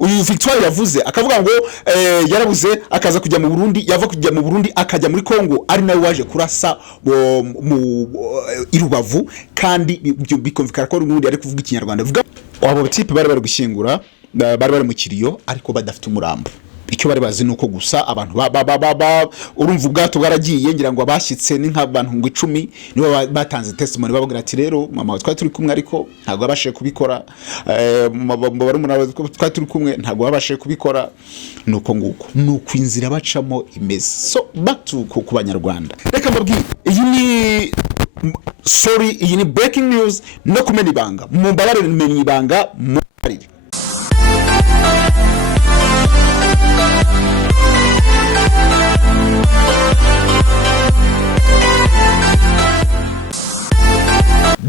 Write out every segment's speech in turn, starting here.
uyu Victoire yavuze akavuga ngo yarabuze akaza kujya mu Burundi, yava kujya mu Burundi akajya muri Kongo, ari nawe waje kurasa mu I Rubavu, kandi bikumvikana ko urundi ari kuvuga ikinyarwanda. Vuga abo type bari gushyingura, bari mu kiriyo ariko badafite umurambo. Icyo bari bazi nuko gusa abantu urumva ubwato bwaragiye, ngira ngo abashyitse ni nk'abantu ngo 10 nibo batanze testimony bavuga ati rero mama twari turi kumwe ariko ntago abashe kubikora, bari umuntu twari turi kumwe ntago abashe kubikora. Nuko nguko nuko inzira bacamo imeze. So back to ku Banyarwanda, reka mbabwire iyi ni iyi ni breaking news, no kumena ibanga, mumbabarire menya ibanga mubarire.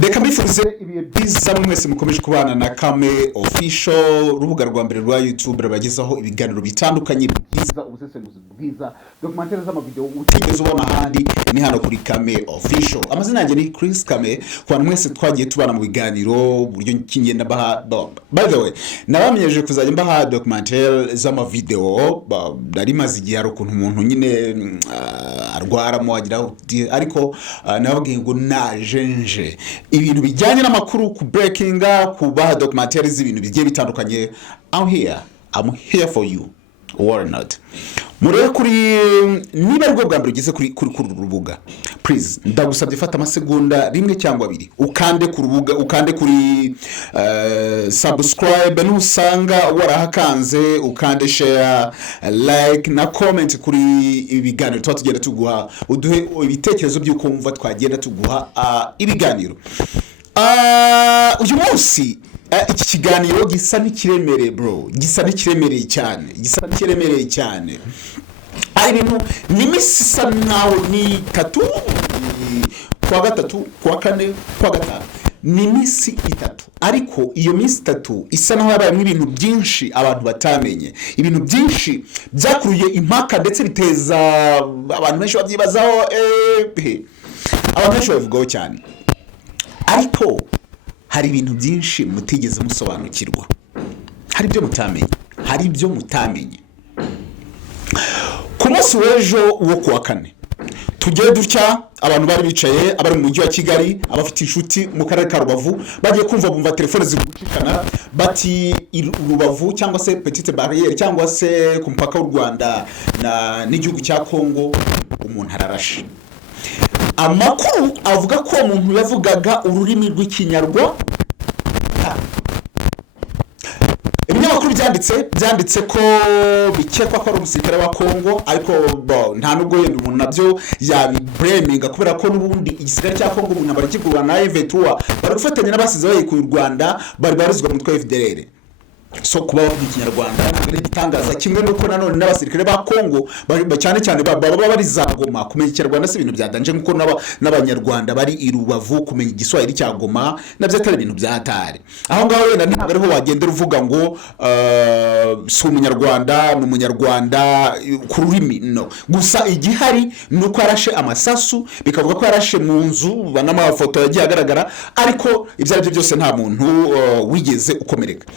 Reka mbifurize ibihe byiza mwese mukomeje kubana na Kame Official, urubuga rwa mbere rwa YouTube rubagezaho ibiganiro bitandukanye byiza, ubusesenguzi bwiza, documentaire z'amavideo utigeze ubona ahandi ni hano kuri Kame Official. Amazina yanjye ni Chris Kame, kwa mwese twagiye tubana mu biganiro buryo kingenda baha. By the way, nabamenyeje kuzajya mbaha documentaire z'amavideo, dari mazigiye ari ukuntu umuntu nyine arwaramo agira, ariko nababwiye ngo najenje ibintu bijyanye n'amakuru ku breakinga, kubaha documentaire z'ibintu bigiye bitandukanye. I'm here for you or not. Murebe kuri niba rwo bwa mbere ugeze kuri rubuga, please ndagusabye fata amasegonda 1 cyangwa 2 ukande ku rubuga, ukande kuri subscribe, nusanga warahakanze ukande share, like na comment kuri ibiganiro tugenda tuguha, uduhe ibitekerezo by'uko wumva twagenda tuguha ibiganiro. Uyu munsi iki kiganiro gisa n'ikiremere bro, gisa n'ikiremere cyane. Ari bintu nimisisa nawe ni 3 kwa gatatu kwa kane kwa gatanu, ni misi 3, ariko iyo misi 3 isa naho yabaye ibintu byinshi abantu batamenye, ibintu byinshi byakuruye impaka ndetse biteza abantu benshi babyibazaho, abantu benshi bavugaho cyane, ariko hari ibintu byinshi mutigeze musobanukirwa, hari ibyo mutamenye. Ku munsi w'ejo wo kuwa kane tugiye dutya, abantu bari bicaye, abari mu mujyi wa Kigali, abafite inshuti mu karere ka Rubavu, bagiye bumva telefone ziri gucikana bati Rubavu cyangwa se Petite Barriere cyangwa se ku mpaka w'u Rwanda n'igihugu cya Kongo umuntu ararashe. Amakuru avuga ko umuntu yavugaga ururimi rw'ikinyarwanda. Ibinyamakuru byanditse ko bikekwa ko ari umusirikare wa Kongo, ariko nta nubwo yenda umuntu nabyo yabibreminga, kubera ko n'ubundi igisirikare cya Kongo umuntu barakigura na Victoire bari gufatanya n'abasize bayikuye u Rwanda, bari barizwa mu mutwe FDLR. So kuba bavuga ikinyarwanda ntabwo gitangaza, kimwe nuko nanone n'abasirikare ba Kongo cyane baba bari zagoma. Kumenya ikinyarwanda si ibintu byadanje, nkuko n'abanyarwanda bari I Rubavu kumenya igiswahili cya Goma nabyo atari ibintu byatari. Aho ngaho wenda ntabwo ariho wagendera uvuga ngo si umunyarwanda n'umunyarwanda ku rurimi, no. Gusa igihari nuko yarashe amasasu, bikavuga ko yarashe mu nzu, n'amafoto yagiye agaragara, ariko ibyo ari byo byose nta muntu wigeze ukomereka.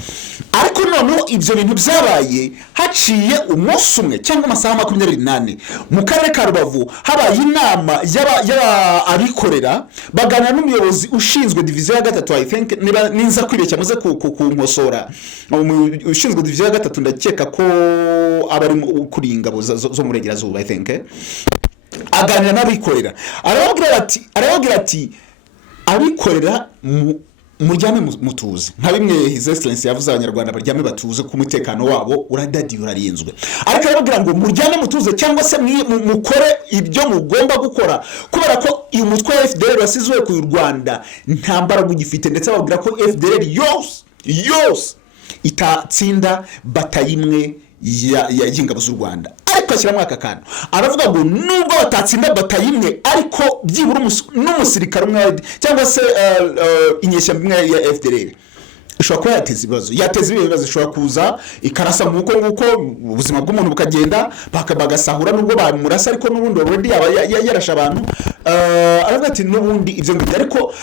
Ariko none ibyo bintu byabaye haciye umunsi umwe cyangwa amasaha 28 mu karere ka Rubavu, habaye inama abikorera baganira n'umuyobozi ushinzwe division ya 3, I think ninza kwibeshya muze kunkosora, ushinzwe division ya 3 ndakeka ko abari kuri ingabo zo mu Regerazuba, I think aganira n'abikorera, arabagira ati abikorera muryame mutuze, nka bimwe His Excellency yavuze abanyarwanda baryame batuze ku mutekano wabo uradadiye urarinzwe. Ariko aravugira ngo muryame mutuze cyangwa se mukore ibyo mugomba gukora, kubera ko uyu mutwe wa FDLR wasizwe ku Rwanda nta mbaraga ugifite, ndetse bavugira ko FDLR yose itatsinda batayimwe y'ingabo z'u Rwanda. Ariko ashyiramo aka kantu, aravuga ngo nubwo batatsinda batayimwe, ariko byibura n'umusirikare umwe cyangwa se inyeshyamba imwe ya FDLR ishobora kuba yateza ibibazo ishobora kuza ikarasa nguko ubuzima bw'umuntu bukagenda bagasahura nubwo bamurasa ariko n'ubundi already yarasha abantu aravuga ati n'ubundi ivyo ngibyo ariko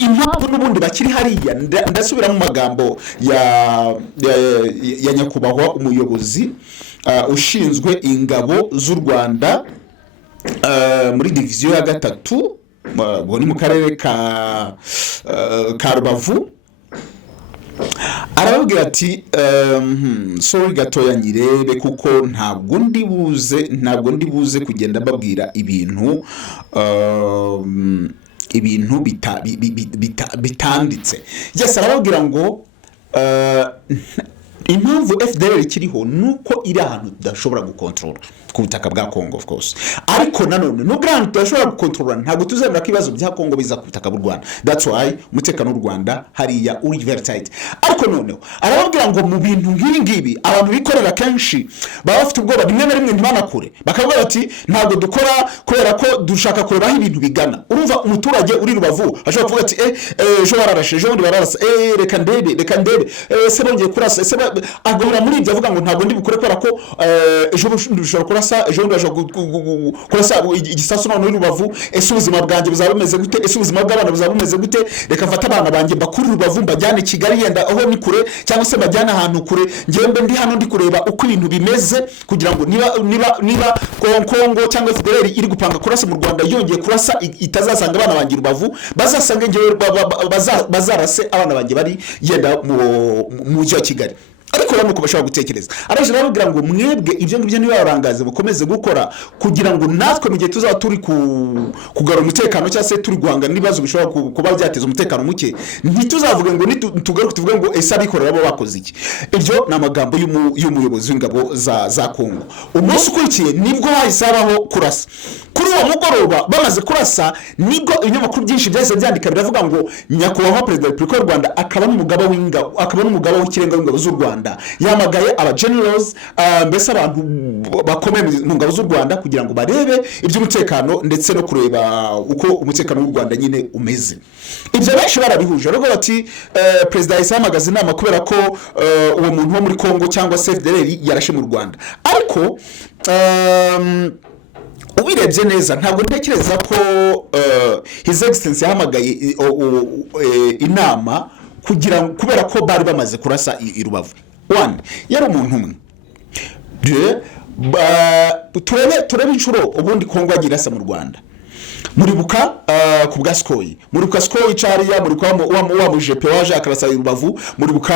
impamvu n'ubundi bakiri hariya ndasubira mu magambo ya nyakubahwa umuyobozi ushinzwe ingabo z'u Rwanda muri diviziyo ya gatatu ni mu karere ka Rubavu arababwira ati sorry gatoya nyirebe kuko ntabwo ndi buze kugenda babwira ibintu bitanditse. Yes, arababwira ngo impamvu FDL kiriho nuko iri ahantu tudashobora gukontrola ku butaka bwa Congo of course, ariko nanone no grand tudashobora gukontrola ntabwo tuzemera kibazo bya Congo biza ku butaka bw'u Rwanda. That's why umutekano w'u Rwanda hariya uri very tight. Ariko noneho arababwira ngo mu bintu ngibi abantu bikorera kenshi baba bafite ubwoba rimwe na rimwe ntibanakure bakavuga bati ntabwo dukora kubera ko dushaka kureba aho ibintu bigana. Urumva umuturage uri Rubavu ashobora kuvuga ati ejo bararashe ejo ndi bararasa reka ndebe se bongeye kurasa se agahora muri ibyo avuga ngo ntabwo ndi bukore kubera ko ejo dushobora kurasa ejo ndashaka kurasa igisasu none uri Rubavu ese ubuzima bwanjye buzaba bumeze gute ese ubuzima bw'abana buzaba bumeze gute reka mfata abana banjye bakuri Rubavu mbajyane Kigali yenda aho ni kure cyangwa se bajyana ahantu kure ngembe ndi hano ndi kureba uko ibintu bimeze kugira ngo niba Kongo cyangwa FDL iri gupanga kurasa mu Rwanda yongeye kurasa itazasanga abana banjye Rubavu bazasange ngewe bazarase abana banjye bari yenda mu cyo Kigali. Ariko rero nuko bashaka gutekereza araje arababwira ngo mwebwe ibyo ngibyo niba barangaze bukomeze gukora kugira ngo natwe mu gihe tuzaba turi kugarura umutekano cyangwa se turi guhangana n'ibibazo bishobora kuba byateza umutekano muke ntituzavuge ngo tugaruke tuvuge ngo ese abikorera bo bakoze iki. Ibyo ni amagambo y'umuyobozi w'ingabo za Congo. Umunsi ukurikiye nibwo hahise habaho kurasa. Kuri uwo mugoroba bamaze kurasa nibwo ibinyamakuru byinshi byahise byandika biravuga ngo nyakubahwa perezida wa Repubulika y'u Rwanda akaba n'umugaba w'ikirenga w'ingabo z'u Rwanda yamagaye aba generals mbese abantu bakomeye mu ngabo z'u Rwanda kugira ngo barebe iby'umutekano ndetse no kureba uko umutekano w'u Rwanda nyine umeze. Ibyo benshi barabihuje rero bati perezida yahamagaza inama kubera ko uwo muntu wo muri Congo cyangwa se FDL yarashe mu Rwanda. Ariko ubirebye neza ntabwo ntekereza ko his excellency yahamagaye inama kubera ko bari bamaze kurasa i Rubavu. One yari umuntu umwe. Turebe inshuro ubundi Kongo agirasa mu Rwanda. Muribuka ku bwaskoyi muribuka skoyi cariya muribuka wa mujepe waje akarasa i Rubavu muribuka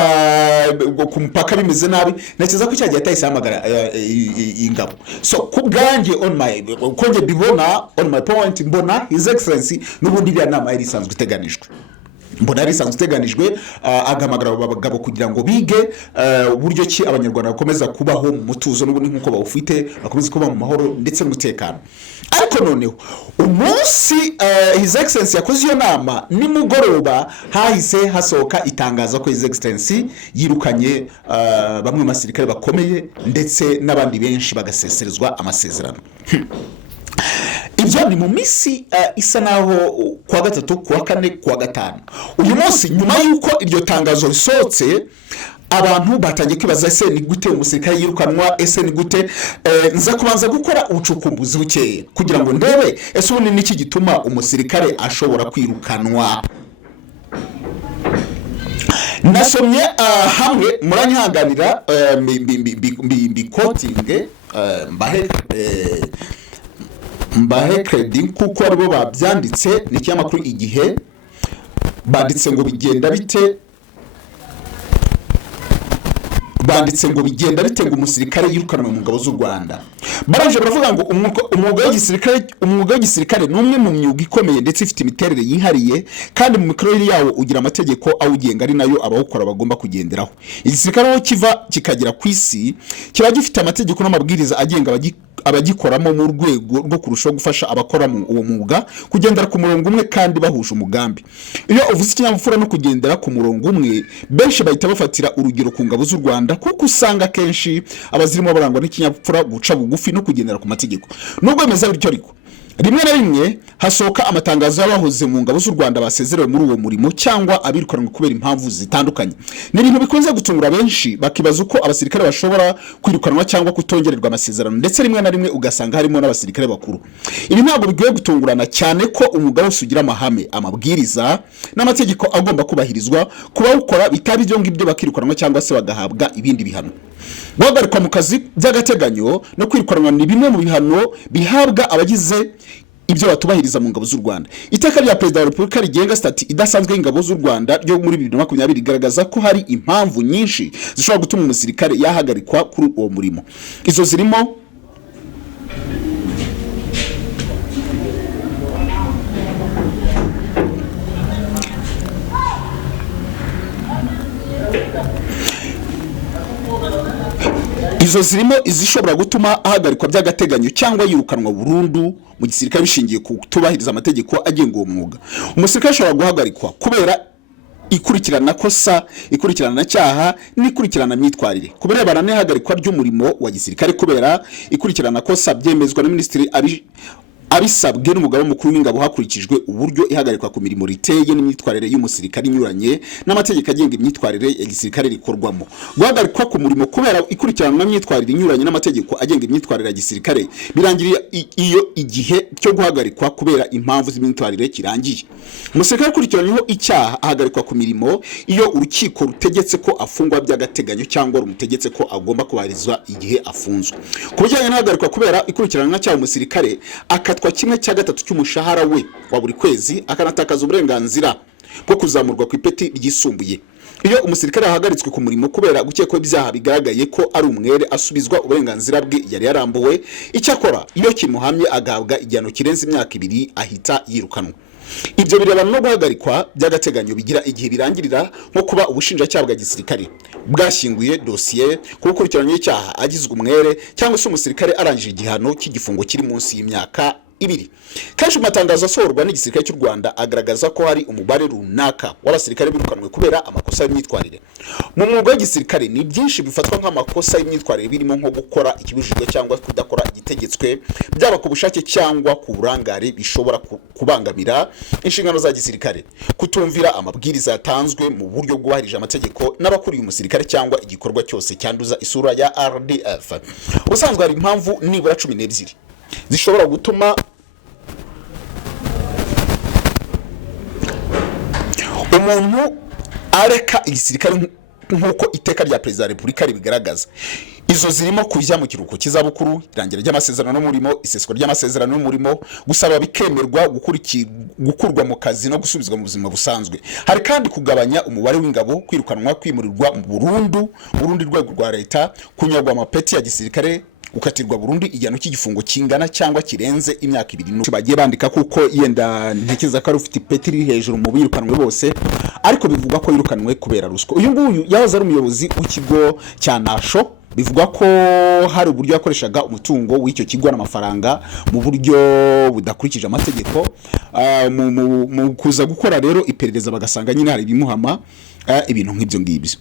ku mpaka bimeze nabi nekeza ko cyagiye atahise hamagara ingabo. So ku bwanjye konje bibona on my point mbona his excellency n'ubundi bya nama yari isanzwe iteganijwe agamagara abagabo kugira ngo bige uburyo ki abanyarwanda bakomeza kubaho mu mutuzo n'ubundi nkuko bawufite bakomeza kuba mu mahoro ndetse n'umutekano. Ariko noneho umunsi his excellency yakoze iyo nama nimugoroba hahise hasohoka itangaza ko his excellency yirukanye bamwe mu basirikare bakomeye ndetse n'abandi benshi bagaseserezwa amasezerano. Ibyo ni mu misi isa naho kwa gatatu kwa kane kwa gatanu. Uyu munsi nyuma yuko iryo tangazo risohotse abantu batangiye kwibaza ese ni gute umusirikare yirukanwa ese ni gute nza kubanza gukora ubucukumbuzi bukeya kugira ngo ndebe ese ubundi niki gituma umusirikare ashobora kwirukanwa. Nasomye hamwe muranyihanganira quoting mbahe credit kuko aribo babyanditse ni cyamakuru Igihe banditse ngo bigenda bite ngo umusirikare yirukanwe mu ngabo z'u Rwanda. Baranje baravuga ngo umwuga w'igisirikare n'umwe mu myuga ikomeye ndetse ifite imiterere yihariye kandi mu mikorere yawo ugira amategeko awugenga ari nayo abawukora bagomba kugenderaho. Igisirikare aho kiva kikagira ku isi kiba gifite amategeko n'amabwiriza agenga abagikoramo mu rwego rwo kurushaho gufasha abakora mu uwo mwuga kugendera ku murongo umwe kandi bahuje umugambi. Iyo uvuze ikinyamfura no kugendera ku murongo umwe benshi bahita bafatira urugero ku ngabo z'u Rwanda kuko usanga kenshi abazirimo barangwa n'ikinyamfura guca bugufi no kugendera ku mategeko. Nubwo bimeze bityo ariko rimwe na rimwe hasohoka amatangazo y'abahoze mu ngabo z'u Rwanda basezerewe muri uwo murimo cyangwa abirukanwe kubera impamvu zitandukanye. Ni ibintu bikunze gutungura benshi bakibaza uko abasirikare bashobora kwirukanwa cyangwa kutongererwa amasezerano, ndetse rimwe na rimwe ugasanga harimo n'abasirikare bakuru. Ibi ntabwo bigoye gutungurana cyane ko umwuga wose ugira amahame, amabwiriza n'amategeko agomba kubahirizwa. Kuba ukora bitari ibyo ngibyo bakirukanwa cyangwa se bagahabwa ibindi bihano. Guhagarikwa mu kazi by'agateganyo no kwirukanwa ni bimwe mu bihano bihabwa abagize ibyo batubahiriza mu ngabo z'u Rwanda. Iteka rya Perezida wa Repubulika rigenga stati idasanzwe y'ingabo z'u Rwanda ryo muri 2020 rigaragaza ko hari impamvu nyinshi zishobora gutuma umusirikare yahagarikwa kuri uwo murimo. Izo zirimo izishobora gutuma ahagarikwa by'agateganyo cyangwa yirukanwa burundu mu gisirikare bishingiye ku kutubahiriza amategeko agenga uwo mwuga. Umusirikare ashobora guhagarikwa kubera ikurikirana cyaha n'ikurikirana myitwarire. Kubirebana n'ihagarikwa ry'umurimo wa gisirikare kubera ikurikirana kosa byemezwa na Minisitiri abisabwe n'umugaba mukuru w'ingabo hakurikijwe uburyo ihagarikwa ku mirimo riteye n'imyitwarire y'umusirikare inyuranye n'amategeko agenga imyitwarire ya gisirikare rikorwamo. Guhagarikwa ku murimo kubera ikurikirana n'imyitwarire inyuranye n'amategeko agenga imyitwarire ya gisirikare birangiriye iyo igihe cyo guhagarikwa kubera impamvu z'imyitwarire kirangiye. Umusirikare ukurikiranyweho icyaha ahagarikwa ku mirimo iyo urukiko rutegetse ko afungwa by'agateganyo cyangwa rumutegetse ko agomba kubarizwa igihe afunzwe. Ku bijyanye n'ahagarikwa kubera ikurikirana cyaha, umusirikare akatwa 1/3 cy'umushahara we wa buri kwezi, akanatakaza uburenganzira bwo kuzamurwa ku ipeti ryisumbuye. Iyo umusirikare ahagaritswe ku murimo kubera gukekwa ibyaha bigaragaye ko ari umwere, asubizwa uburenganzira bwe yari yarambuwe. Icyakora iyo kimuhamye agahabwa igihano kirenze imyaka 2 ahita yirukanwa. Ibyo birebana no guhagarikwa by'agateganyo bigira igihe birangirira, nko kuba ubushinjacyaha bwa gisirikare bwashyinguye dosiye ku gukurikiranyweho icyaha agizwe umwere, cyangwa se umusirikare arangije igihano cy'igifungo kiri munsi y'imyaka 2. Kenshi matangazo asohorwa n'igisirikare cy'u Rwanda agaragaza ko hari umubare runaka w'abasirikare birukanwe kubera amakosa y'imyitwarire. Mu mwuga w'igisirikare ni byinshi bifatwa nk'amakosa y'imyitwarire, birimo nko gukora ikibujijwe cyangwa kudakora igitegetswe, byaba ku bushake cyangwa ku burangare bishobora kubangamira inshingano za gisirikare, kutumvira amabwiriza yatanzwe mu buryo bwubahirije amategeko n'abakuriye umusirikare, cyangwa igikorwa cyose cyanduza isura ya RDF. Ubusanzwe hari impamvu nibura 12 zishobora gutuma umuntu areka igisirikare nk'uko iteka rya Perezida wa Repubulika ribigaragaza. Izo zirimo kujya mu kiruhuko cy'izabukuru, irangira ry'amasezerano n'umurimo, iseswa ry'amasezerano n'umurimo, gusaba bikemerwa, gukurwa mu kazi no gusubizwa mu buzima busanzwe. Hari kandi kugabanya umubare w'ingabo, kwirukanwa, kwimurirwa burundu rwego rwa leta, kunyagwa amapeti ya gisirikare, ukatirwa burundu igihano cy'igifungo kingana cyangwa kirenze imyaka 2. Bagiye bandika kuko yenda ntekereza ko ari ufite ipeti riri hejuru mu birukanwe bose, ariko bivugwa ko yirukanwe kubera ruswa. Uyu nguyu yahoze ari umuyobozi w'ikigo cya Nasho. Bivugwa ko hari uburyo yakoreshaga umutungo w'icyo kigo n'amafaranga mu buryo budakurikije amategeko. Mu kuza gukora rero iperereza bagasanga nyine hari ibimuhama ibintu nk'ibyo ngibyo.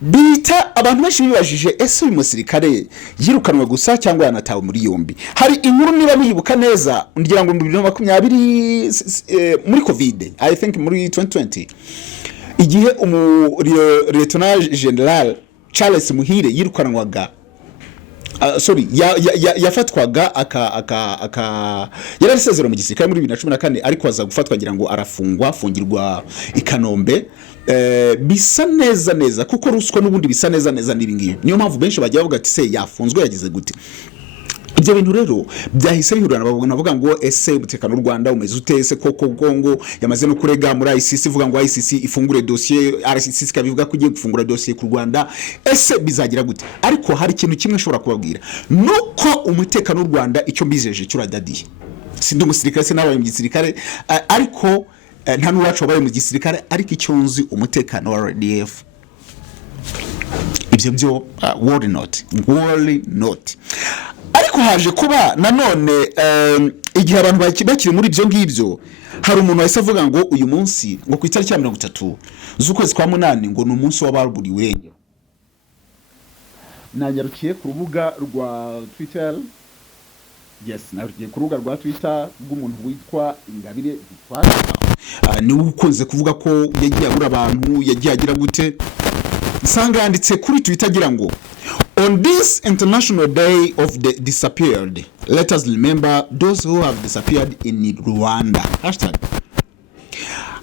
Bita abantu benshi bibajije ese uyu musirikare yirukanwe gusa cyangwa yanatawe muri yombi. Hari inkuru niba nibuka neza ngira ngo 2020 muri Covid, I think muri 2020, igihe Lieutenant General Charles Muhire yirukanwaga yafatwaga yari sezero mu gisirikare muri 2014, ariko aza gufatwa ngira ngo afungirwa i Kanombe. Bisa neza kuko ruswa n'ubundi bisa neza n'ibingiye. Niyo mpamvu benshi bajya bavuga ati se yafunzwe yagize gute. Ibyo bintu rero byahise bihurana, bavuga ngo ese umutekano w'u Rwanda umeze utese koko Kongo yamaze no kurega muri ICC, ivuga ngo ICC ifungure dossier, RCC kabivuga ko igiye gufungura dossier ku Rwanda. Ese bizagira gute? Ariko hari ikintu kimwe nshobora kubabwira, nuko umutekano w'u Rwanda icyo mbizeje cyuradadiye. Sindi umusirikare, se nabaye mu gisirikare, ariko nta n'uwacu wabaye mu gisirikare, ariko icyo nzi umutekano wa RDF ibyo worry not. Ariko haje kuba nanone igihe abantu bakiri muri ibyo ngibyo, hari umuntu wahise avuga ngo uyu munsi ngo ku itariki ya 30 z'ukwezi kwa 8 ngo ni umunsi w'ababuriwe irengero. Nanyarukiye ku rubuga rwa Twitter yes narugiye ku rubuga rwa Twitter rw'umuntu witwa Ingabire Victoire ni ukunze kuvuga ko yagiye agura abantu yagiye agira gute sanga yanditse kuri Twitter agira ngo on this international day of the disappeared let us remember those who have disappeared in Rwanda hashtag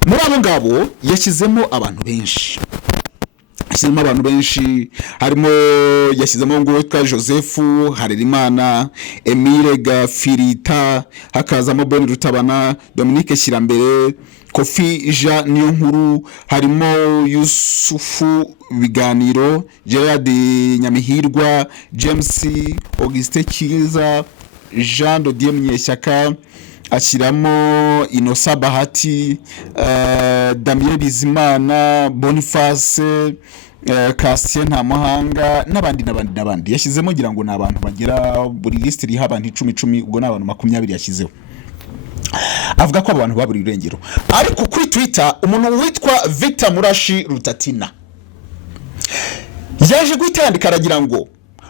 muri abo ngabo yashyizemo abantu benshi harimo yashyizemo ngo witwa Joseph Harerimana Emile Gafirita hakazamo Ben Rutabana Dominique Shirambere Kofi Jean Niyonkuru harimo Yusufu Biganiro Gerard Nyamihirwa James Auguste Kiza Jean Dodier Munyeshyaka ashyiramo Inosa Bahati Damien Bizimana Boniface Cassien Ntamuhanga n'abandi yashyizemo gira ngo nabantu bagera buri list iri abantu 10 ubwo nabantu 20 yashyizeho avuga ko abantu baburi irengero ariko kuri Twitter umuntu witwa Victor Murashi Rutatina yaje guitandika aragira ngo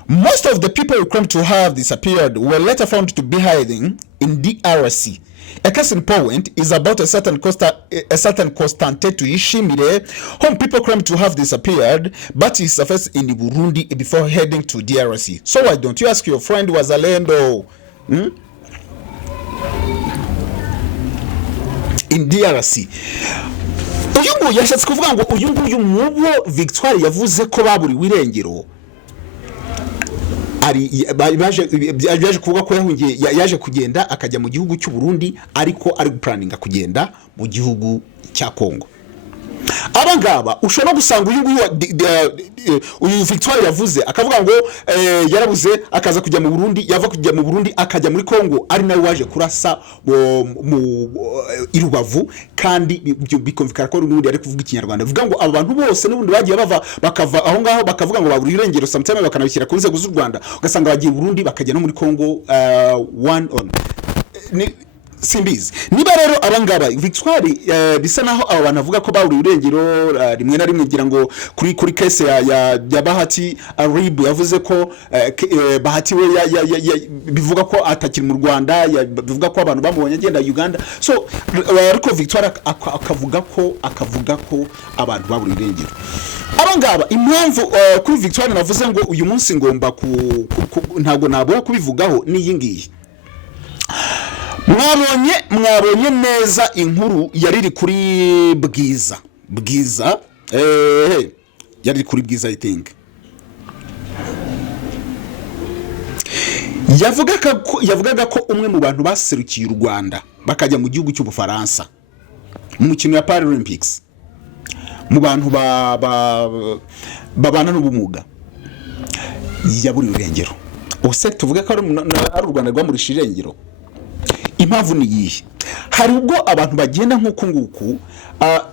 most of the people who claim to have disappeared were later found to be hiding in DRC. A case in point is about a certain Constante Tuyishimire, whom people claim to have disappeared, but he surfaced in Burundi before heading to DRC. So why don't you ask your friend Wazalendo in DRC? Uyungu yashatse kuvuga ngo uyungu mubo Victoire yavuze ko baburi wirengero baje kuvuga ko yaje kugenda akajya mu gihugu cy'u Burundi ariko ari planninga kugenda mu gihugu cya Kongo. Abangaba ushobora gusanga uyu Victoire yavuze akavuga ngo yarabuze akaza kujya mu Burundi yava kujya mu Burundi akajya muri Kongo ari nawe waje kurasa mu I Rubavu kandi bikumvikana ko n'undi ari kuvuga ikinyarwanda bivuga ngo abantu bose n'ubundi bagiye bakava aho ngaho bakavuga ngo baburi irengero sometimes bakanabishyira ku nzego z'u Rwanda ugasanga bagiye Burundi bakajya no muri Kongo one on simbizi niba rero abangaba Victoire bisa naho aba bantu avuga ko bawuri urengero rimwe na rimwe ngira ngo kuri case ya Bahati Arib yavuze ko Bahati we bivuga ko atakiri mu Rwanda bivuga ko abantu bamubonye agenda Uganda so ariko Victoire akavuga ko abantu bawuri urengero abangaba impamvu kuri Victoire navuze ngo uyu munsi ngomba ntago nabura kubivugaho niyingiye mwabonye neza inkuru yariri kuri Bwiza yariri kuri Bwiza I think yavugaga ko umwe mu bantu baserukiye u Rwanda bakajya mu gihugu cy'Ubufaransa mu mukino ya Paralympics mu bantu babana n'ubumuga yaburi urengero ose tuvuga ko ari u Rwanda rwamurishije irengero impamvu ni yihe hari ubwo abantu bagenda nk'uko nguku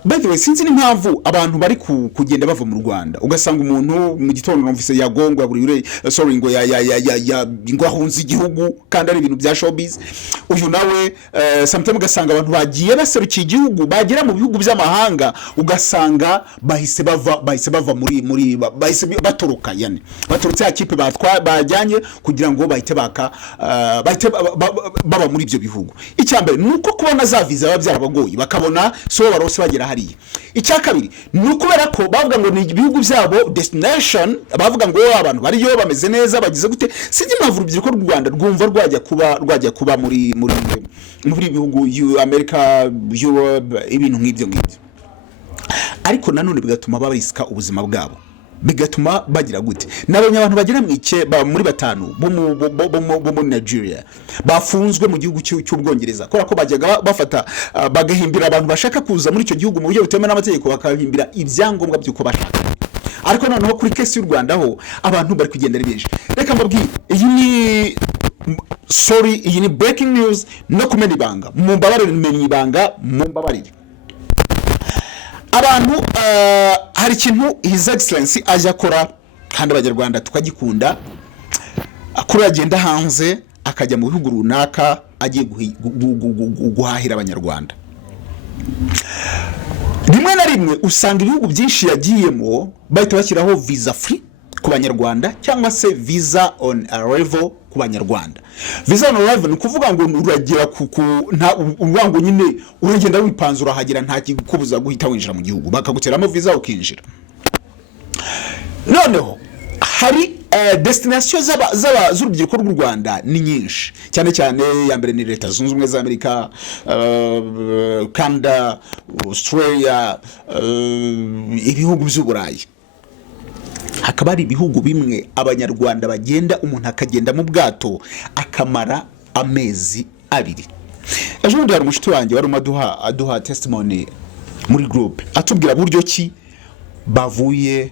by the way sinzi n'impamvu abantu bari kugenda bava mu Rwanda ugasanga umuntu mu gitondo numvise yagongwa buri sorry ngo ya ingwahunze igihugu kandi ari ibintu bya showbiz uyu nawe sometimes ugasanga abantu bagiye baserukiye igihugu bagera mu bihugu by'amahanga ugasanga bahise bava muri bahise batoroka yani batorotse ya kipe bajyanye kugira ngo bahite baba muri ibyo bihugu icyambere nuko kubona za visa babyarabagoyi bakabona so barose bagera hariya icyakabiri nukubera ko bavuga ngo ni ibihugu byabo destination bavuga ngo abantu bariyo bameze neza bagize gute sinzi impamvu urubyiruko rw'u Rwanda rwumva rwajya kuba muri bihugu America Europe ibintu nk'ibyo ariko nanone bigatuma barisika ubuzima bwabo bigatuma bagira gute nabonye abantu bagera muri batanu bo muri Nigeria bafunzwe mu gihugu cy'Ubwongereza kora ko bajyaga bafata bagahimbira abantu bashaka kuza muri icyo gihugu mu buryo butemewe n'amategeko bakahimbira ibyangombwa by'uko bashaka ariko noneho kuri case y'u Rwanda ho abantu bari kugenda ari benshi reka mbabwire iyi ni breaking news no kumena ibanga mumbabarire abantu hari ikintu His Excellency aje akora kandi abanyarwanda tukagikunda akora agenda hanze akajya mu bihugu runaka agiye guhahira abanyarwanda rimwe na rimwe usanga ibihugu byinshi yagiyemo bahita bashyiraho visa free ku banyarwanda cyangwa se visa on arrival ku banyarwanda. Visa on arrival ni kuvuga ngo uragera ku nta uwango nyine uragenda wipanzura hagira nta kikubuza guhita winjira mu gihugu bakaguteramo visa ukinjira. Noneho hari destination z'urubyiruko rw'u Rwanda ni nyinshi cyane cyane ya mbere ni Leta Zunze Ubumwe za Amerika, Canada, Australia, ibihugu by'Uburayi. Hakaba ari ibihugu bimwe abanyarwanda bagenda umuntu akagenda mu bwato akamara amezi 2. Ejo bundi hari umushiti wanjye wari aduha testimony muri group atubwira buryo ki bavuye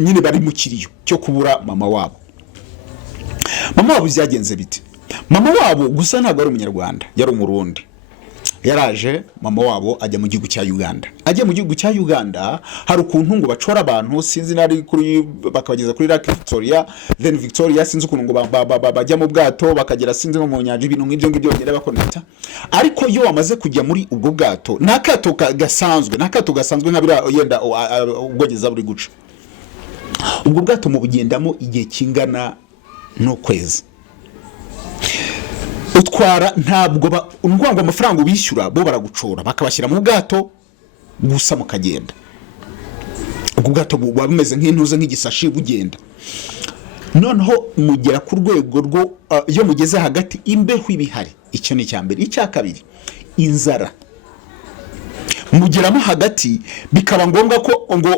nyine bari mu kiriyo cyo kubura mama wabo. Mama wabo byagenze bite? Mama wabo gusa ntabwo ari umunyarwanda, yari umurundi. Yaraje mama wabo ajya mu gihugu cya Uganda. Ajya mu gihugu cya Uganda hari ukuntu ngo bacora abantu sinzi nari kuri bakabageza kuri Lake Victoria, then Victoria sinzi ukuntu ngo bajya mu bwato bakagera sinzi no mu nyanja ibintu nk'ibyo ngibyo ngere bakoneta. Ariko yo wamaze kujya muri ubwo bwato nakato gasanzwe nkabira yenda ubwogeza buri guca. Ubwo bwato mu bugendamo igihe kingana no kwezi. Utwara ntabwo ngo amafaranga ubishyura bo baragucora bakabashyira mu bwato gusa mukagenda. Ubwo bwato buba bumeze nk'intuze nk'igisashi bugenda. Noneho mugera ku rwego rwo iyo mugeze hagati imbeho ibihari. Icyo ni cyambere. Icya kabiri inzara. Mugeramo hagati bikaba ngombwa ko ngo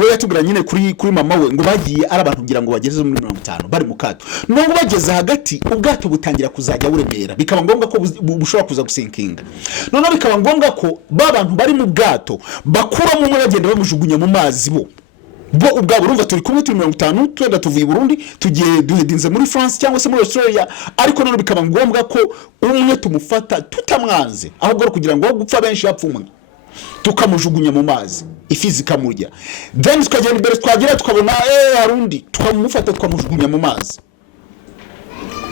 we yatubwira nyine kuri mama we ngo bagiye ari abantu kugira ngo bageze muri 50 bari mu kato. Nubwo bageze hagati ubwato butangira kuzajya buremera bikaba ngombwa ko bushobora kuza gusinkinga. None bikaba ngombwa ko babantu bari mu bwato bakura mu bagenda bamujugunya mu mazi bo ubwabo urumva turi kumwe turi 50 twenda tuvuye Burundi tugiye duhedinze muri France cyangwa se muri Australia, ariko none bikaba ngombwa ko umwe tumufata tutamwanze ahubwo kugira ngo gupfa benshi yapfumwe tukamujugunya mu mazi ifi zikamurya. Then tukagenda imbere twagira tukabona harundi tukamufata tukamujugunya mu mazi.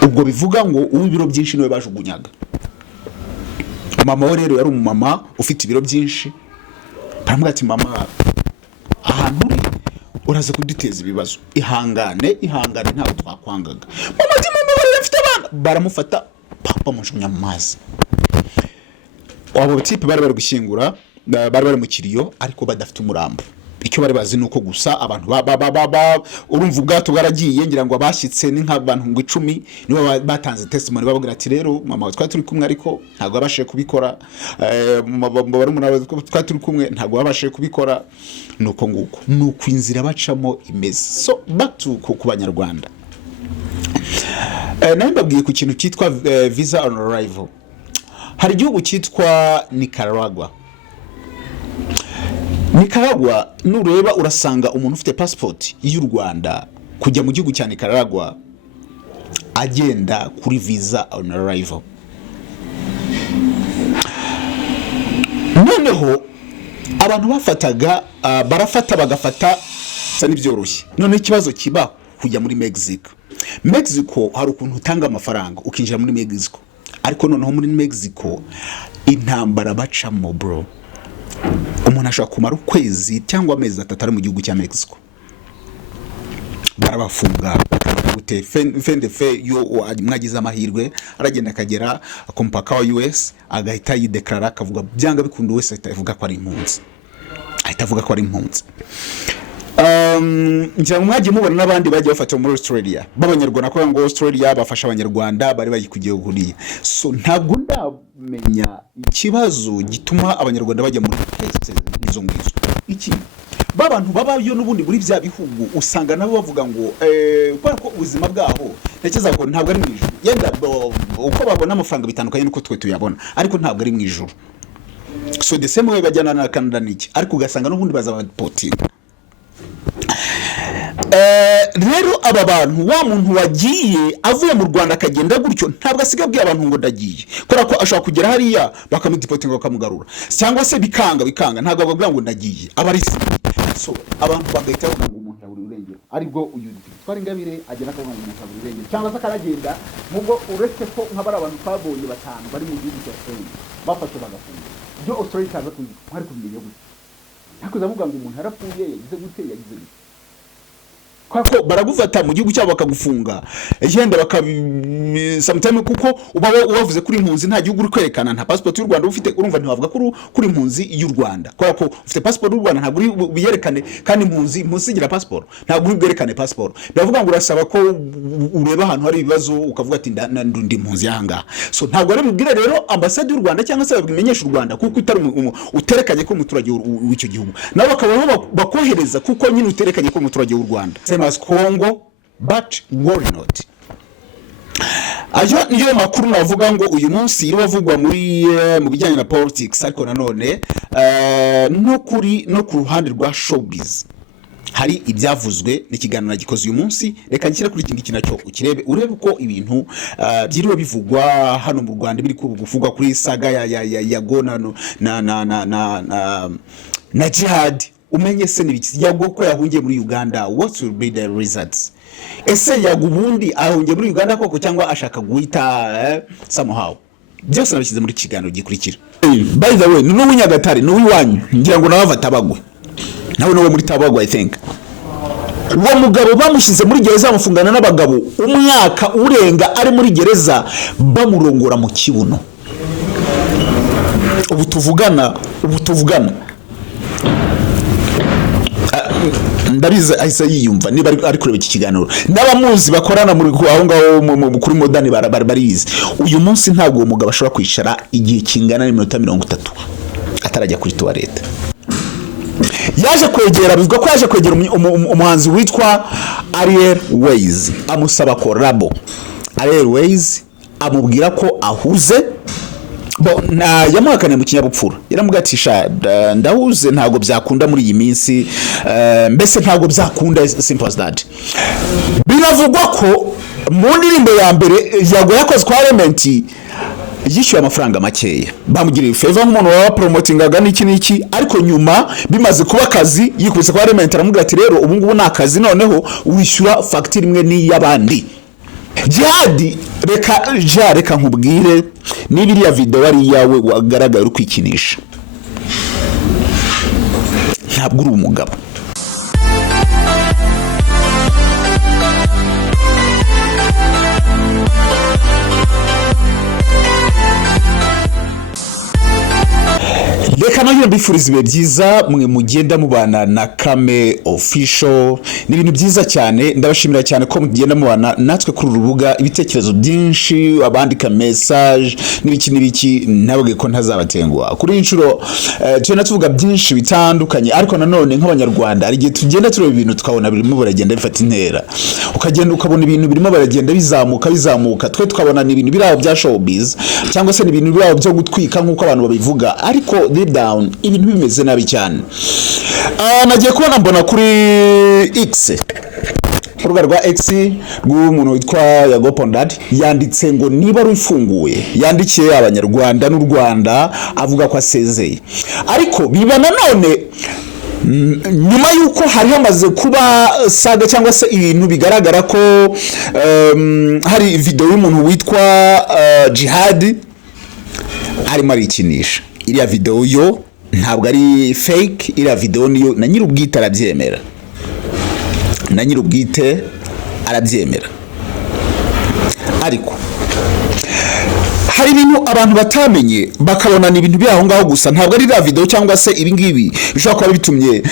Ubwo bivuga ngo ubiro byinshi niwe bajugunyaga. Mama we rero yari umumama ufite ibiro byinshi. Baramuga ati mama ahantu uraza kuduteza ibibazo, ihangane ntabwo twakwangaga. Mama ati mama barafite abana, baramufata papa mujugunya mu mazi. Abo tipe bari gushyingura bari mu kiriyo ariko badafite umurambo. Icyo bari bazi nuko gusa abantu urumva ubwato bwaragiye ngira ngo abashyitse ni nk'abantu ngo 10 nibo batanze testimony bavuga ati rero mama twari turi kumwe ariko ntabwo abashe kubikora, bari umuntu twari turi kumwe ntabwo abashe kubikora. Nuko nguko nuko inzira bacamo imeze. So back to ku banyarwanda. Nambabwiye ku kintu cyitwa visa on arrival. Hari igihugu cyitwa Nicaragua. Nureba urasanga umuntu ufite passport y'u Rwanda kujya mu gihugu cya Nicaragua agenda kuri visa on arrival. Noneho abantu bafataga barafata bagafata sani byoroshye. None ikibazo kiba kujya muri Mexico hari ukuntu utanga amafaranga ukinjira muri Mexico, ariko noneho muri Mexico intambara bacamo bro, umuntu ashaka kumara ukwezi cyangwa amezi 3 ari mu gihugu cya Mexico. Barabafunga gute fendefe yo mwagize amahirwe aragenda akagera ku mpaka wa US agahita yideklara akavuga byanga bikunda wese atavuga ko ari impunzi, ahita avuga ko ari impunzi. Njya mwagiye mubona n'abandi bagiye bafata muri Australia b'abanyarwanda ko ngo Australia bafasha abanyarwanda bari bayikugiye guriye. So ntabwo ndamenya ikibazo gituma abanyarwanda bajya muri cases izo ngizo. Iki babantu babayo n'ubundi muri bya bihugu usanga nabo bavuga ngo kwa ko ubuzima bwaho ntekeza ko ntabwo ari mu ijuru. Yenda uko babona amafaranga bitandukanye nuko twe tuyabona, ariko ntabwo ari mu ijuru. So the same way bajyana na Canada niki, ariko ugasanga n'ubundi baza potinga. Rero aba bantu wa muntu wagiye avuye mu Rwanda akagenda gutyo ntabwo asigabwiye abantu ngo ndagiye, kubera ko ashaka kugera hariya bakamudipotinga bakamugarura cyangwa se bikanga ntabwo bavuga ngo ndagiye abarisi. So abantu bagahita bavuga ngo umuntu yaburi urengero, aribwo uyu Victoire Ingabire agenda akavuga ngo umuntu yaburi urengero cyangwa se akaragenda mubwo uretse ko nk'abari abantu twabonye batanu bari mu gihugu cya Australia bafashe bagafunga byo Australia itaza kuzi hari kubimenye gute, hakuza avuga ngo umuntu yarapfuye yagize gute. kwako baragufata mu gihugu cyabo bakagufunga yenda sometime kuko ubavuze kuri impunzi nta gihugu uri kwerekana nta passport y'u Rwanda ufite urumva ntiwavuga kuri impunzi y'u Rwanda kwako ufite passport y'u Rwanda ntabwo uri biyerekane kandi impunzi igira passport ntabwo uri bwerekane passport bavuga ngo urasaba ko ureba ahantu hari ibibazo ukavuga ati ndundi impunzi yahanga so ntabwo ari bubwire rero ambassade y'u Rwanda cyangwa se babimenyesha u Rwanda kuko utari uterekanye ko umuturage w'icyo gihugu nabo bakaba bakohereza kuko nyine uterekanye ko umuturage w'u Rwanda as Congo but worry not. Ayo niyo makuru navuga ngo uyu munsi iri bavugwa muri mu bijyanye na politics ariko nanone no ku ruhande rwa showbiz hari ibyavuzwe n'ikiganiro gikoze uyu munsi reka nshyira kuri iki ngiki nacyo ukirebe urebe uko ibintu byiriwe bivugwa hano mu Rwanda biri kuvugwa kuri saga ya Gona na Jihad umenye se nibiki yago ko yahungiye muri Uganda what will be the results ese yagubundi ahungiye muri Uganda koko cyangwa ashaka guhita somehow byose nabishyize muri kiganiro gikurikira by the way no Nyagatare no wiwanyu ngira ngo nawe batabagwe nawe muri Tabagwe I think uwo mugabo bamushyize muri gereza bamufungana n'abagabo umwaka urenga ari muri gereza bamurongora mu kibuno ubu tuvugana ndabiza ahise yiyumva niba ari kureba iki kiganiro n'abamuzi bakorana muri aho ngaho kuri modani barizi uyu munsi ntabwo uwo mugabo ashobora kwishara igihe kingana n'iminota 30 atarajya kuri toilette yaje kwegera bivuga ko yaje kwegera umuhanzi witwa RWANDA amusaba korabo RWANDA amubwira ko ahuze na yamuhakane mu kinyabupfura yaramugatisha ndahuze ntago byakunda muri iyi minsi mbese ntago byakunda simple as that biravugwa ko mu ndirimbo ya mbere yago yakoze kwa Element yishyuye amafaranga makeya bamugiriye favor nk'umuntu wa promotingaga n'iki ariko nyuma bimaze kuba akazi yikubise kwa Element aramubwira ati rero ubu ngubu nakazi noneho wishyura facture imwe n'iyabandi Jihad reka nkubwire nibiriya video ari yawe wagaragara ukwikinisha ntabwo uri umugabo reka nayo mbifuriza ibe byiza mwe mugenda mubana na Kame official ni ibintu byiza cyane ndabashimira cyane ko mugenda mubana natwe kuri urubuga ibitekerezo byinshi abandika message n'ibiki ntabwe ko ntazabatengwa kuri inshuro tugenda tuvuga byinshi bitandukanye ariko nanone nk'abanyarwanda ari gihe tugenda tureba ibintu tukabona birimo baragenda bifata intera ukagenda ukabona ibintu birimo baragenda bizamuka twe tukabona ni ibintu biraho bya showbiz cyangwa se ni ibintu biraho byo gutwika nk'uko abantu babivuga ariko down ibintu bimeze nabi cyane nagiye kubona mbona kuri X urubuga rwa X rw'umuntu witwa Yagopondad yanditse ngo niba rufunguye yandikiye abanyarwanda n'u Rwanda avuga ko asezeye ariko biba nanone nyuma yuko hari hamaze kuba saga cyangwa se ibintu bigaragara ko hari video y'umuntu witwa Jihad arimo arikinisha iriya video yo ntabwo ari fake iriya video niyo na nyirubwite arabyemera ariko hari ibintu abantu batamenye bakabona ni ibintu byaho ngaho gusa ntabwo ari iriya video cyangwa se ibi ngibi bishobora kuba bitumye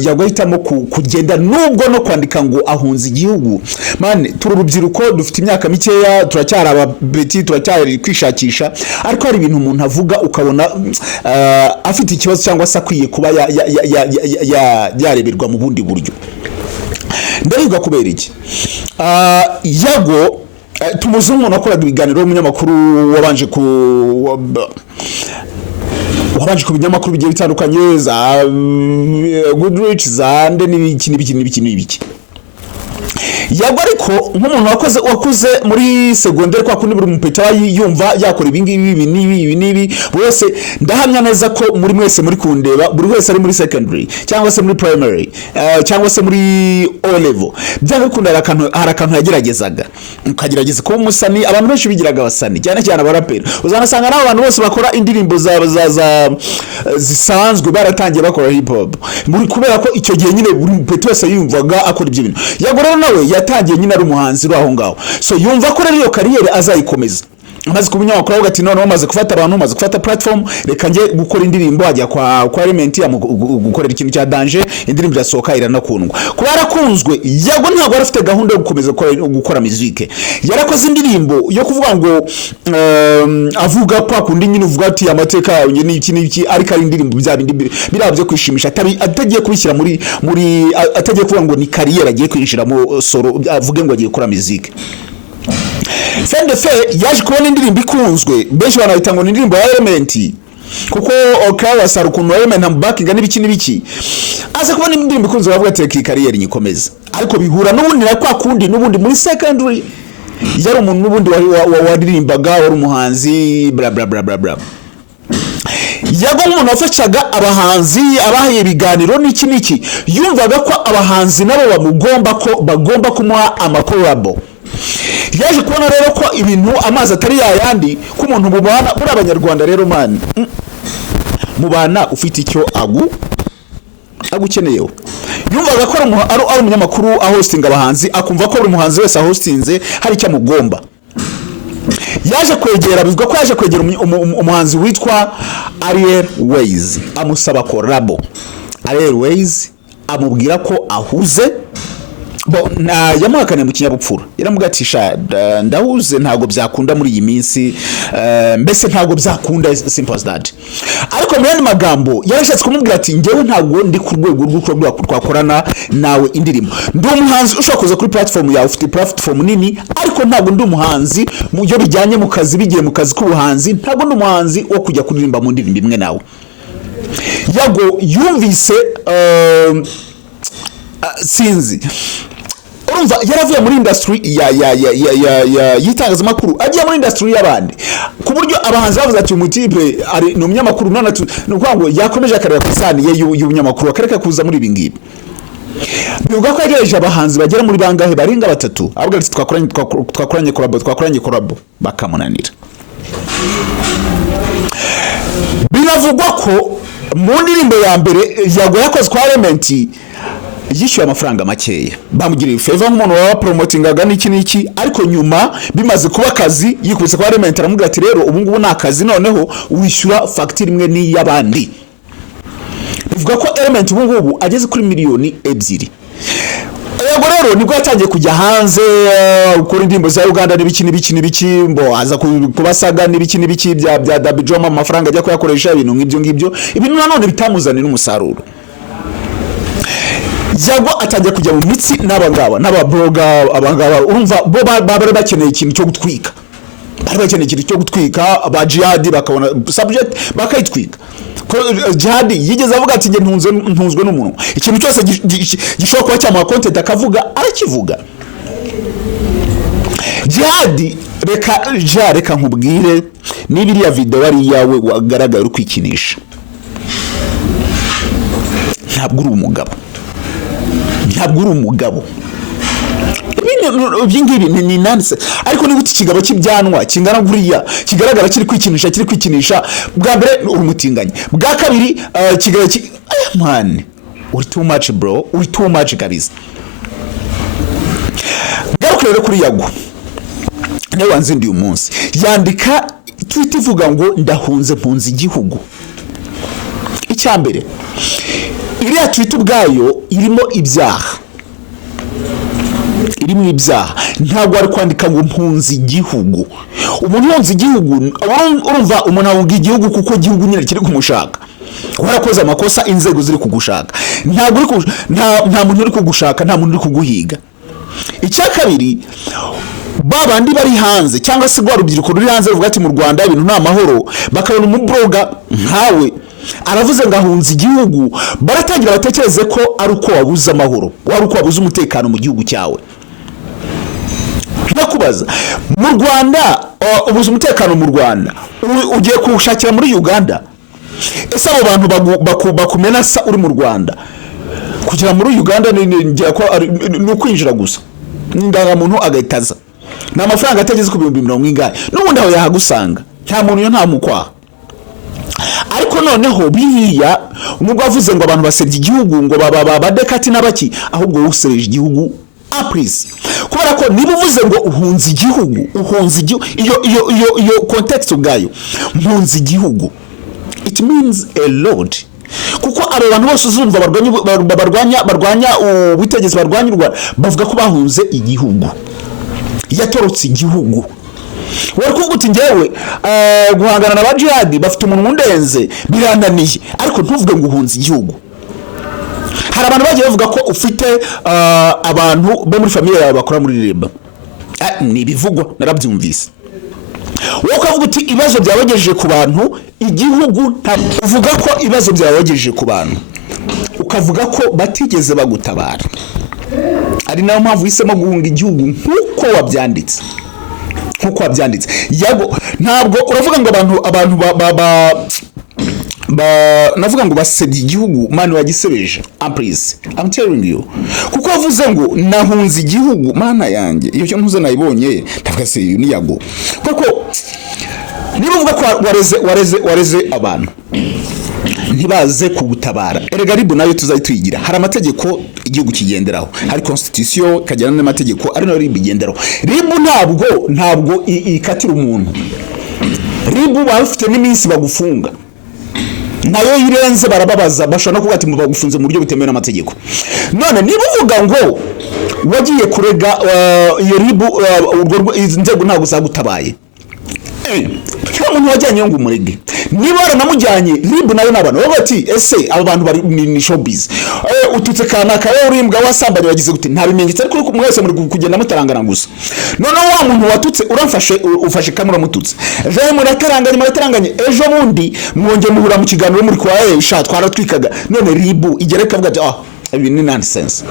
yagohitamo kugenda nubwo no kwandika ngo ahunze igihugu man turi urubyiruko dufite imyaka mikeya turacyari ababeti turacyari kwishakisha ariko hari ibintu umuntu avuga ukabona afite ikibazo cyangwa se akwiye kuba yareberwa mu bundi buryo ndahiga kubera iki yago tumuze umuntu akoraga ibiganiro n'umunyamakuru wabanje ku binyamakuru bigiye bitandukanye za Goodrich za nde n'ibiki Yago ariko nk'umuntu wakuze muri secondaire kwa kundi buri mupeta yumva yakora ibingibi nibi bose ndahamya neza ko muri mwese muri kundeba buri wese ari muri secondary cyangwa se muri primary cyangwa se muri O level byanga kunda harakantu yageragezaga ukagerageza kuba umusani abantu benshi bigiraga basani cyane cyane abarapera uzanasanga naho abantu bose bakora indirimbo za zisanzwe baratangiye bakora hip hop muri kubera ko icyo gihe nyine buri mupeta wese yumvaga akora ibyo bintu. Yago rero nawe yatangiye nyine ari umuhanzi aho ngaho so yumva ko rero iyo kariyeri azayikomeza amaze kubinyamakuru aho gati none bamaze gufata abantu bamaze gufata platform reka nge gukora indirimbo ajya kwa element ya gukorera ikintu cya danger indirimbo yasohoka iranakundwa kuba yarakunzwe. Yago ntabwo arafite gahunda yo gukomeza gukora muzike yarakoze indirimbo yo kuvuga ngo avuga kwa kundi nyine uvuga ati amateka yawe n'iki ariko ari indirimbo bya bindi birabyo kwishimisha atagiye kubishyira muri atagiye kuvuga ngo ni kariyeri agiye kwinjiramo solo avuge ngo agiye gukora muzike. Fendefe yaje kubona indirimbo ikunzwe benshi banayita ngo ni indirimbo ya element kuko okawa sarukuntu element ambakinga n'ibiki aza kubona indirimbo ikunzwe bavuga ati kariyeri nyikomeza ariko bihura n'ubundi na kwa kundi n'ubundi muri secondary yari umuntu n'ubundi waririmbaga wari umuhanzi bla bla bla bla bla. Yago umuntu wafashaga abahanzi abahaye ibiganiro n'iki yumvaga ko abahanzi nabo bagomba kumuha amakorabo. Yaje kubona rero ko ibintu amazi atari yayandi ko umuntu mubana muri abanyarwanda rero man mubana ufite icyo agukeneyeho yumvaga ko ari umunyamakuru ahostinga abahanzi akumva ko buri muhanzi wese ahostinze hari icyo amugomba. Yaje kwegera bivuga ko yaje kwegera umuhanzi witwa RWANDA amusaba korabo. RWANDA amubwira ko ahuze na yamuhakane mu kinyabupfura yaramugatisha ndahuze ntago byakunda muri iyi minsi mbese ntago byakunda simple as that ariko mu yandi magambo yarashatse kumubwira ati ngewe ntago ndi ku rwego rw'uko twakorana nawe indirimbo ndi umuhanzi ushaka kuza kuri platform yawe ufite platform nini ariko ntago ndi umuhanzi mu byo bijyanye mu kazi bigiye mu kazi k'ubuhanzi ntago ndi umuhanzi wo kujya kuririmba mu ndirimbo imwe nawe. Yago yumvise sinzi urumva yaravuye muri industry yitangaza makuru agiye muri industry y'abandi ku buryo abahanzi bavuze ati umutipe ari no munyamakuru none nuko ngo yakomeje akareka kusaniye y'ubunyamakuru akareka kuza muri ibingibi bivuga ko yagereje abahanzi bagera muri bangahe baringa batatu ahubwo ati twakoranye collab bakamunanira. Binavugwa ko mu ndirimbo ya mbere Yago yakoze kwa element yishyuye amafaranga makeya bamugiriye favor nk'umuntu wa promotingaga n'iki ariko nyuma bimaze kuba akazi yikubise kwa element aramubwira ati rero ubu ngubu nakazi noneho wishyura facture imwe ni yabandi. Bivuga ko element ubu ngubu ageze kuri miliyoni 2. Yago rero nibwo yatangiye kujya hanze ukora indirimbo za Uganda n'ibiki mbo aza kubasaga n'ibiki bya Dabijoma amafaranga ajya kuyakoresha ibintu ngibyo ibintu nanone bitamuzanira umusaruro. Yago atangiye kujya mu mitsi n'ababloga abangaba urumva bo bari bakeneye ikintu cyo gutwika abajihadi bakabona subject bakayitwika ko jihadi yigeze avuga ati nge ntunzwe n'umuntu ikintu cyose gishobora kuba cyama content akavuga arakivuga. Jihadi reka nkubwire n'ibiriya video ari yawe wagaragaye uri kwikinisha ntabwo uri umugabo ibingibi ni nanse ariko niba uti kigabo cy'ibyanwa kingana guriya kigaragara kiri kwikinisha bwa mbere uri umutinganye bwa kabiri kigabo man uri too much bro uri too much kabisa. Garuka rero kuri Yago nawe wanzindi uyu munsi yandika tweet ivuga ngo ndahunze mpunzi igihugu. Icyambere iriya tweet ubwayo irimo ibyaha ntabwo ari kwandika ngo mpunzi igihugu. Umuntu wonze igihugu urumva umuntu awuga igihugu kuko igihugu nyine kiri kumushaka warakoze amakosa inzego ziri kugushaka nta muntu uri kugushaka nta muntu uri kuguhiga. Icya kabiri babandi bari hanze cyangwa se gwa rubyiruko ruri hanze ruvuga ati mu Rwanda ibintu nta mahoro bakabona umubloga nkawe aravuze ngahunze igihugu baratangira batekereze ko ari uko wabuze amahoro wari uko wabuze umutekano mu gihugu cyawe. nakubaza mu Rwanda ubuze umutekano mu Rwanda ugiye kuwushakira muri Uganda ese abo bantu bakumena sa uri mu Rwanda kugira muri Uganda ni kwinjira gusa n'indanga muntu agahitaza na amafaranga atageze ku 270 n'ubundi aho yahagusanga nta muntu yo nta mukwa ariko noneho biriya nubwo avuze ngo abantu basebye igihugu ngo badekati n'abaki ahubwo usereje igihugu aprise kubera ko niba uvuze ngo uhunze igihugu iyo context ubwayo mpunze igihugu it means a lot kuko abo bantu bose uzumva barwanya ubutegetsi barwanya u Rwanda bavuga ko bahunze igihugu yatorotse igihugu wari kuvuga uti ngewe guhangana na bajihadi bafite umuntu undenze birananiye ariko ntuvuge ngo uhunze igihugu hari abantu bagiye bavuga ko ufite abantu bo muri famille yawe bakora muri RIB ni bivugwa narabyumvise wowe ukavuga uti ibibazo byabagejeje ku bantu igihugu uvuga ko ibibazo byabagejeje ku bantu ukavuga ko batigeze bagutabara ari nayo mpamvu hisemo guhunga igihugu nkuko wabyanditse yago ntabwo uravuga ngo abantu navuga ngo basebye igihugu mani wagisebeje please I'm telling you kuko wavuze ngo nahunze igihugu mana yanjye iyo cyo ntuze nayibonye ndavuga se ni yago kuko niba uvuga ko wareze abantu ntibaze kugutabara erega ribu nayo tuzayitwigira hari amategeko igihugu kigenderaho hari constitution kajyana n'amategeko ari no ribu igenderaho ribu ntabwo ikatira umuntu ribu bafite n'iminsi bagufunga nayo yirenze barababaza bashobora no kuvuga ati bagufunze mu buryo butemewe n'amategeko none niba uvuga ngo wagiye kurega iyo ribu urwo inzego ntabwo zagutabaye nta muntu wajyanye ngo umurege niba baranamujyanye ribu nayo n'abantu baba bati ese abo bantu bari ni showbiz ututse kanaka urimbwa wasambanye wagize gute nta bimenyetso ariko mwese muri kugenda mutarangana gusa none wa muntu watutse uramfashe ufashe kamera mututse je murataranganye ejo bundi mwonge muhura mu kiganiro muri kwa sha twaratwikaga none ribu igereka avuga ibi ni nonsense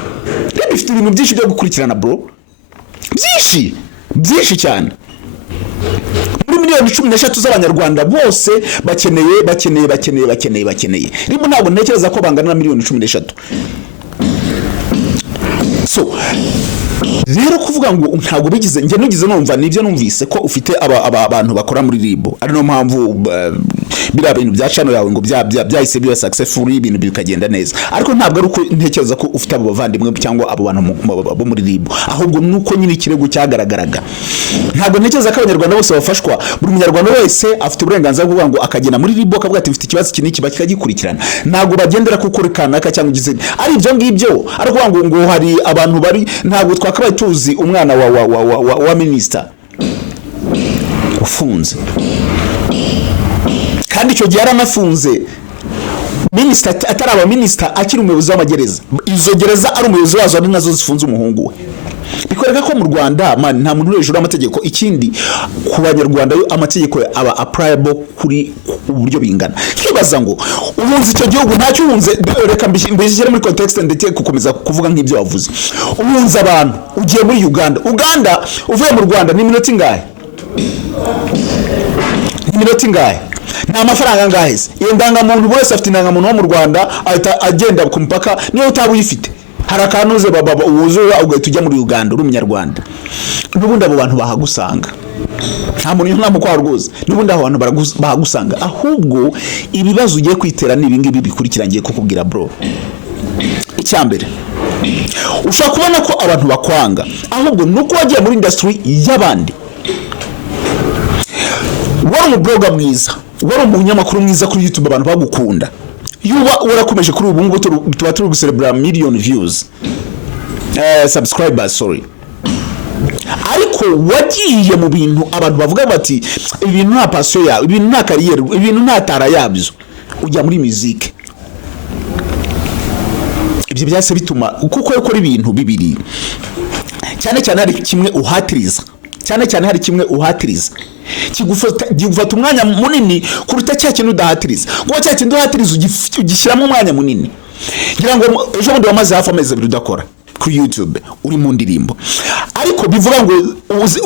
ribu ifite ibintu byinshi byo gukurikirana bro byinshi cyane miliyoni 13 z'abanyarwanda bose bakeneye ribu ntabwo ntekereza ko bangana na miliyoni 13 so rero kuvuga ngo ntabwo bigize nge nugize numva nibyo numvise ko ufite abantu bakora muri ribu ari no mpamvu bira bintu bya channel yawe ngo byahise biba successful ibintu bikagenda neza ariko ntabwo ari uko ntekereza ko ufite abo bavandimwe cyangwa abo bantu bo muri ribu ahubwo nuko nyine ikirego cyagaragaraga ntabwo ntekereza ko abanyarwanda bose bafashwa buri munyarwanda wese afite uburenganzira bwo kuvuga ngo akagena muri ribu akavuga ati mfite ikibazo kiniki bakagikurikirana ntabwo bagendera kuko kanaka cyangwa ugize ari ibyo ngibyo ariko ngo hari abantu bari ntabwo twakabaye tuzi umwana wa minister ufunze kandi cyo gihe aranafunze minister ataraba minister akiri umuyobozi w'amagereza izo gereza ari umuyobozi wazo ari nazo zifunze umuhungu we bikoreka ko mu Rwanda nta muntu hejuru y'amategeko ikindi ku banyarwanda yo amategeko aba applicable kuri uburyo bingana kibaza ngo ubunzi icyo gihugu ntacyo ubunze reka mbishyire muri context ndetse gukomeza kuvuga nk'ibyo wavuze ubunzi abantu ugiye muri Uganda uvuye mu Rwanda ni minota ingahe nta mafaranga ngahe iyo ndangamuntu bose afite indangamuntu wo mu Rwanda agenda ku mupaka niyo utaba uyifite hari akanuze ubuzura ugahita ujya muri Uganda uri umunyarwanda n'ubundi abo bantu bahagusanga nta muntu nta mukwa rwose n'ubundi abo bantu bahagusanga ahubwo ibibazo ugiye kwitera n'ibingibi bikurikirangiye kukubwira bro icyambere ushaka kubona ko abantu bakwanga ahubwo nuko wagiye muri industry y'abandi wari blogger mwiza wari umunyamakuru mwiza kuri YouTube abantu bagukunda yuba urakomeje kuri ubu ngo tuba turi gucelebrate million views subscribers sorry ariko wagiye mu bintu abantu bavuga bati ibintu nta passion yawe ibintu nta career ibintu nta tara yabyo ujya muri music ibyo byase bituma kuko ukora ibintu bibiri cyane hari kimwe uhatiriza kigufata umwanya munini kuruta cya kintu udahatiriza ngo cya kintu udahatiriza ugishyiramo umwanya munini ngira ngo ejo bundi wamaze hafi amezi 2 udakora kuri YouTube uri mu ndirimbo ariko bivuga ngo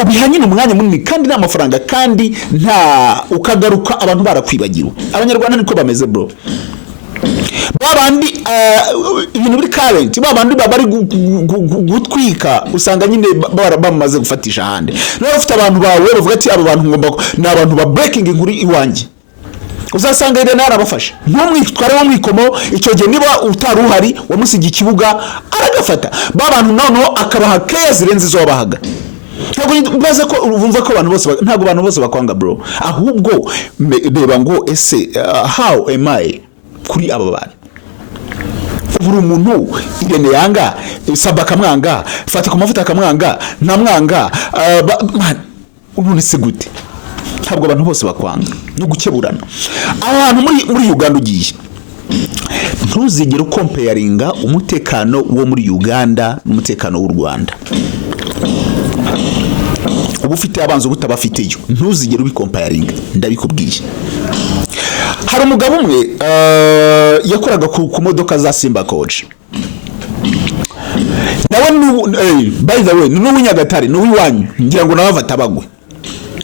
ubihanyine umwanya munini kandi n'amafaranga kandi nta ukagaruka abantu barakwibagira abanyarwanda niko bameze bro babandi ibintu biri current babandi bari gutwika usanga nyine bamaze gufatisha hande no bafite abantu bawe bavuga ati abo bantu ngomba ni abantu ba breaking inkuru iwanjye uzasanga ire narabafasha ntumwitware wo mwikomo icyo gihe niba utaruhari wamusigi ikibuga aragafata babantu noneho akabaha care zirenze zo bahaga ntabwo baza ko urumva ko abantu bose ntabwo abantu bose bakwanga bro ahubwo reba ngo ese how am I kuri aba bantu buri umuntu irene yanga sabaka mwanga fata ku mavuta akamwanga ntamwanga umuntu se gute ntabwo abantu bose bakwanga no gukeburana abantu muri Uganda ugiye ntuzigere comparinga umutekano wo muri Uganda n'umutekano w'u Rwanda ubufite abanzo butabafiteyo ntuzigere ubikomparinga ndabikubwiye hari umugabo umwe yakoraga ku modoka za Simba Coach nawe by the way n'ubu Nyagatare n'ubu wanyu ngira ngo nawe batabagwe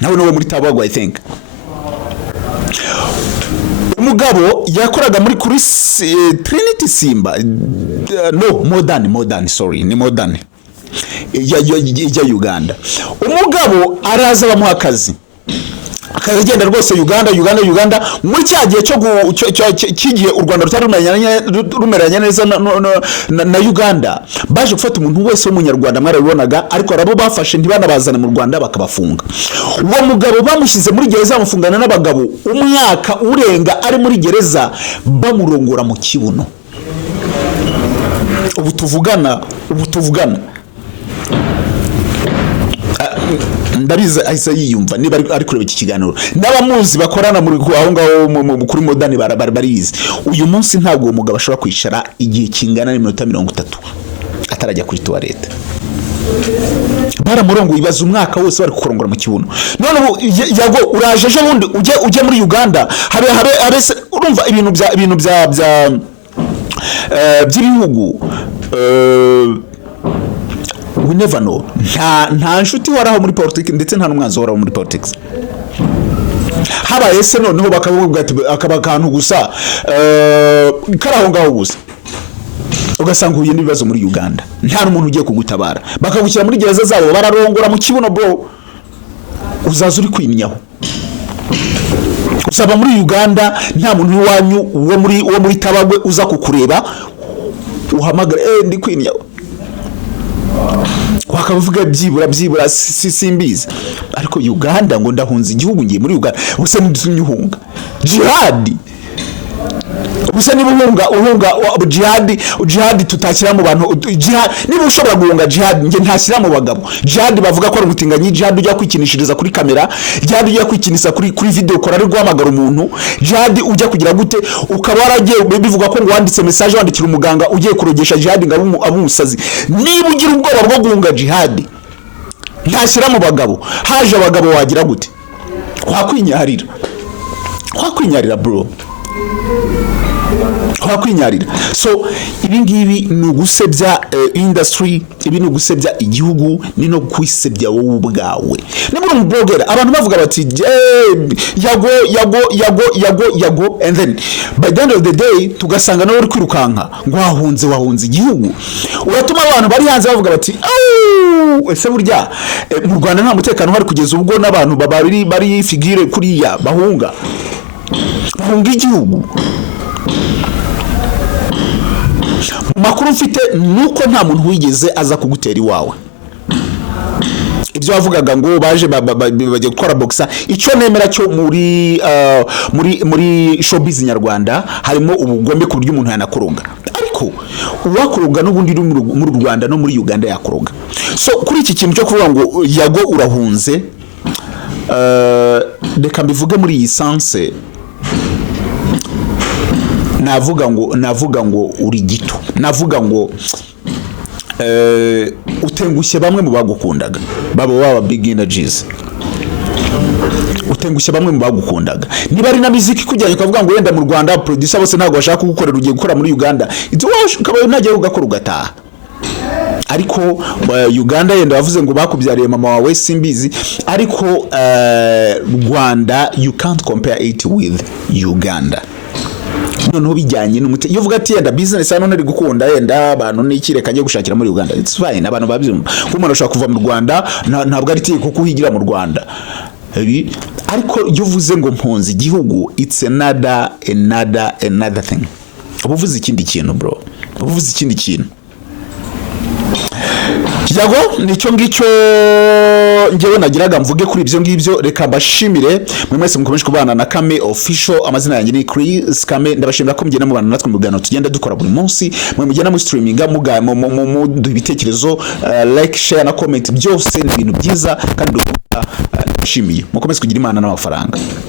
nawe no muri Tabagwa I think umugabo yakoraga muri kuri Trinity Simba no modern sorry ni modern ya Uganda umugabo araza bamuha akazi akagenda rwose Uganda muri cyagiye cyo kigiye u Rwanda rumeranya neza na Uganda baje gufata umuntu wese w'umunyarwanda mwarabibonaga ariko arabo bafashe ntibanabazana mu Rwanda bakabafunga uwo mugabo bamushyize muri gereza bamufungana n'abagabo umwaka urenga ari muri gereza bamurongora mu kibuno ubu tuvugana ndabiza ahise yiyumva niba ari kureba iki kiganiro n'abamuzi bakorana muri aho ngaho kuri modani barizi uyu munsi ntabwo uwo mugabo ashobora kwicara igihe kingana n'iminota 30 atarajya kuri toilette baramurongo ibaza umwaka wose bari kukorongora mu kibuno none yago uraje ejo bundi uje muri Uganda habe urumva ibintu bya by'ibihugu we never know nta nshuti waraho muri politics ndetse nta numwanzi waraho muri politics haba ese noneho bakavuga ati akabakantu gusa karaho ngaho gusa ugasanga uye n'ibibazo muri Uganda nta n'umuntu ugiye kugutabara bakagukira muri gereza zabo bararongora mu kibuno bro uzaza uri kwimyaho usaba muri Uganda nta muntu wanyu wo muri Tabagwe uza kukureba uhamagara ndi kwimyaho wakavuga byibura simbiza ariko Uganda ngo ndahunze igihugu ngiye muri Uganda ubuse n'unyuhunga jihad ubuse uhunga jihad tutakira mu bantu jihad niba ushobora guhunga jihad nge ntashyira mu bagabo jihad bavuga ko ari umutinganyi jihad ujya kwikinishiriza kuri kamera jihad ujya kwikinisa kuri video kora ari guhamagara umuntu jihad ujya kugira gute ukaba waragiye bivuga ko ngo wanditse message wandikira umuganga ugiye kurogesha jihad ngabo abumusazi niba ugira ubwoba bwo guhunga jihad ntashyira mu bagabo haje abagabo wagira gute wakwinyarira bro wakwinyarira so ibingibi ni ugusebya industry ibi ni ugusebya igihugu ni no kwisebya wowe ubwawe nimuri mu blogger abantu bavuga bati yago and then by the end of the day tugasanga nawe uri kwirukanka ngo wahunze igihugu uratuma abantu bari hanze bavuga bati ese burya mu Rwanda nta mutekano hari kugeza ubwo n'abantu bari figure kuriya bahunga igihugu makuru mfite nuko nta muntu wigeze aza kugutera iwawe ibyo wavugaga ngo baje bajye gukora boxa icyo nemera cyo muri showbiz nyarwanda harimo ubugombe ku buryo umuntu yanakuronga ariko uwakuronga n'ubundi muri Rwanda no muri Uganda yakuronga so kuri iki kintu cyo kuvuga ngo yago urahunze reka mbivuge muri iyi sense navuga ngo uri gito navuga ngo utengushye bamwe mu bagukundaga baba big energies utengushye bamwe mu bagukundaga niba ari na muziki kujyanye ukavuga ngo wenda mu Rwanda producer bose ntago bashaka gukorera ugiye gukora muri Uganda ibyo ukaba ntagiye ugakora ugataha ariko Uganda yenda bavuze ngo bakubyariye mama wawe simbizi, ariko Rwanda you can't compare it with Uganda. Noneho bijyanye n'umute iyo uvuga ati yenda business hano ntari gukunda yenda abantu n'ikireka ngiye gushakira muri Uganda, it's fine, abantu babyumva ko umuntu ashaka kuva mu Rwanda ntabwo ari tiko kuhigira mu Rwanda. Ariko iyo uvuze ngo mpunzi igihugu, it's another thing. Ubuvuze ikindi kintu bro, ubuvuze ikindi kintu. Kijago nicyo ngicyo ngewe nagiraga mvuge kuri ibyo ngibyo. Reka mbashimire mwe mwese mukomeje kubana na Kame Official. Amazina yanjye ni Chris Kame. Ndabashimira ko mugenda mubana natwe mu biganiro tugenda dukora buri munsi, mwe mugenda mu streaminga mu ibitekerezo, like, share na comment, byose ni ibintu byiza kandi ndashimiye. Mukomeze kugira imana n'amafaranga.